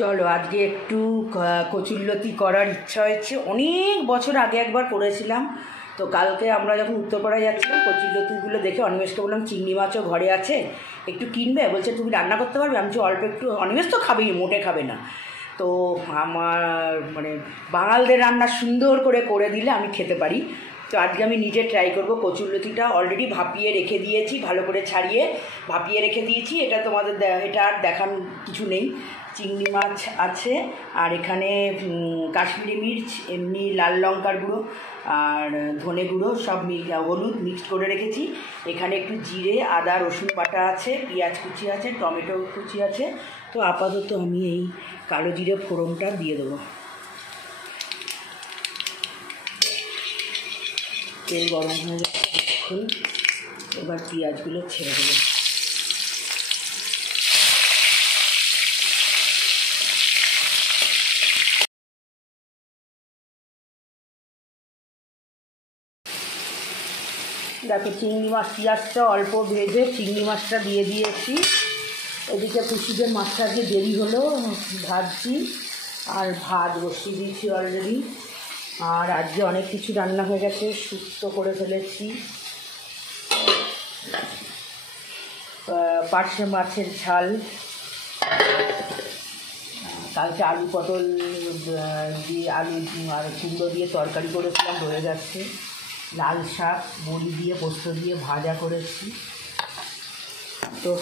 চলো আজকে একটু কচুরলতি করার ইচ্ছা হয়েছে। অনেক বছর আগে একবার করেছিলাম। তো কালকে আমরা যখন উত্তরপাড়ায় যাচ্ছিলাম কচুরলতিগুলো দেখে অনিমেষকে বললাম চিংড়ি মাছও ঘরে আছে, একটু কিনবে। বলছে তুমি রান্না করতে পারবে? আমি অল্প একটু। অনিমেষ তো খাবেই, মোটে খাবে না। তো আমার মানে বাঙালদের রান্না সুন্দর করে দিলে আমি খেতে পারি। তো আজকে আমি নিজে ট্রাই করব। কচুরলতিটা অলরেডি ভাপিয়ে রেখে দিয়েছি, ভালো করে ছাড়িয়ে ভাপিয়ে রেখে দিয়েছি। এটা তোমাদের এটা আর দেখার কিছু নেই। চিংড়ি মাছ আছে, আর এখানে কাশ্মীরি মির্চ, এমনি লাল লঙ্কার গুঁড়ো আর ধনে গুঁড়ো সব হলুদ মিক্সড করে রেখেছি। এখানে একটু জিরে, আদা, রসুন বাটা আছে, পেঁয়াজ কুচি আছে, টমেটো কুচি আছে। তো আপাতত আমি এই কালো জিরে ফোড়নটা দিয়ে দেবো। তেল গরম হয়ে যাচ্ছে, এবার পেঁয়াজগুলো ছেড়ে দেবো। দেখো চিংড়ি মাছ, পেঁয়াজটা অল্প ভেজে চিংড়ি মাছটা দিয়ে দিয়েছি। এদিকে খুশিদের মাছটা আজকে দেরি হলো, ভাজছি। আর ভাত বসিয়ে দিয়েছি অলরেডি। আর আজকে অনেক কিছু রান্না হয়ে গেছে, শুক্তো করে ফেলেছি, পার্শে মাছের ঝাল, কালকে আলু পটল দিয়ে আলু আর কুমড়ো দিয়ে তরকারি করেছিলাম, রয়ে যাচ্ছে। লাল শাক বড়ি দিয়ে পোস্ত দিয়ে ভাজা করেছি। তো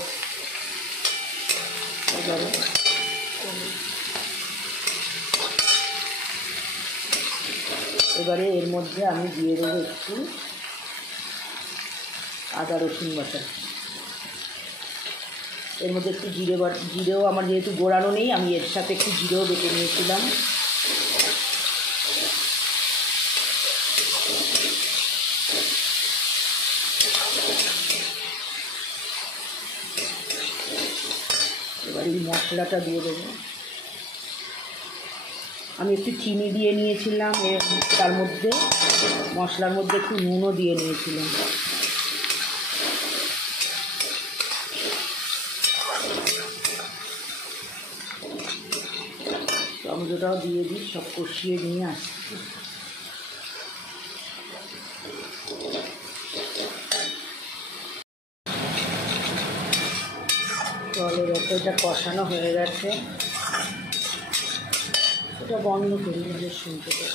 এবারে এর মধ্যে আমি দিয়ে দেবো একটু আদা রসুন বাটা। এর মধ্যে একটু জিরেও আমার যেহেতু গোড়ানো নেই, আমি এর সাথে একটু জিরেও বেটে নিয়েছিলাম। এবার এই মশলাটা দিয়ে দেবো। আমি একটু চিনি দিয়ে নিয়েছিলাম, তার মধ্যে মশলার মধ্যে একটু নুনও দিয়ে নিয়েছিলাম। টমেটোটাও দিয়ে দিই, সব কষিয়ে নিয়ে আসছি। জলের এটা কষানো হয়ে গেছে, এটা বন্ধ করি না, শুনতে পাই।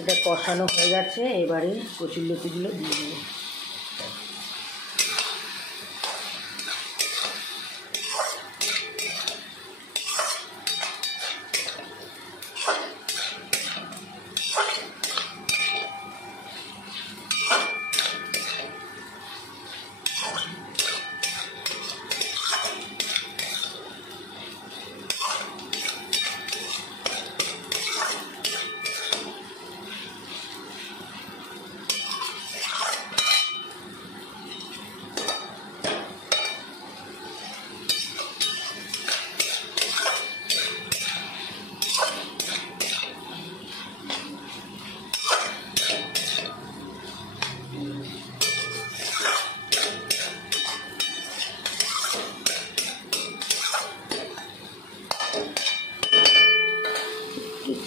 এটা কষানো হয়ে গেছে, এবারে কচুরলতিগুলো দিয়ে দেবো।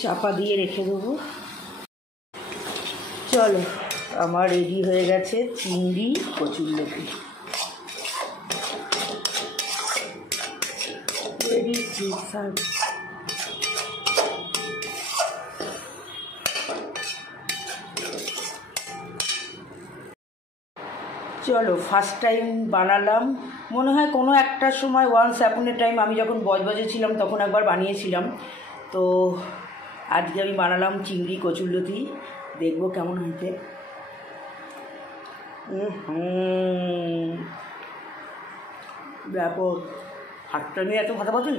চাপা দিয়ে রেখে দেবো। চলো আমার রেডি হয়ে গেছে চিংড়ি কচুরলতি। Ready to serve. চলো ফার্স্ট টাইম বানালাম, মনে হয় কোনো একটা সময় ওয়ান্স অ্যাপন এ টাইম আমি যখন বজবজে ছিলাম তখন একবার বানিয়েছিলাম। তো আজকে আমি বানালাম চিংড়ি কচুরলতি, দেখবো কেমন হয়েছে। ব্যাপক, হাতটা নিয়ে এত কথা বলছি।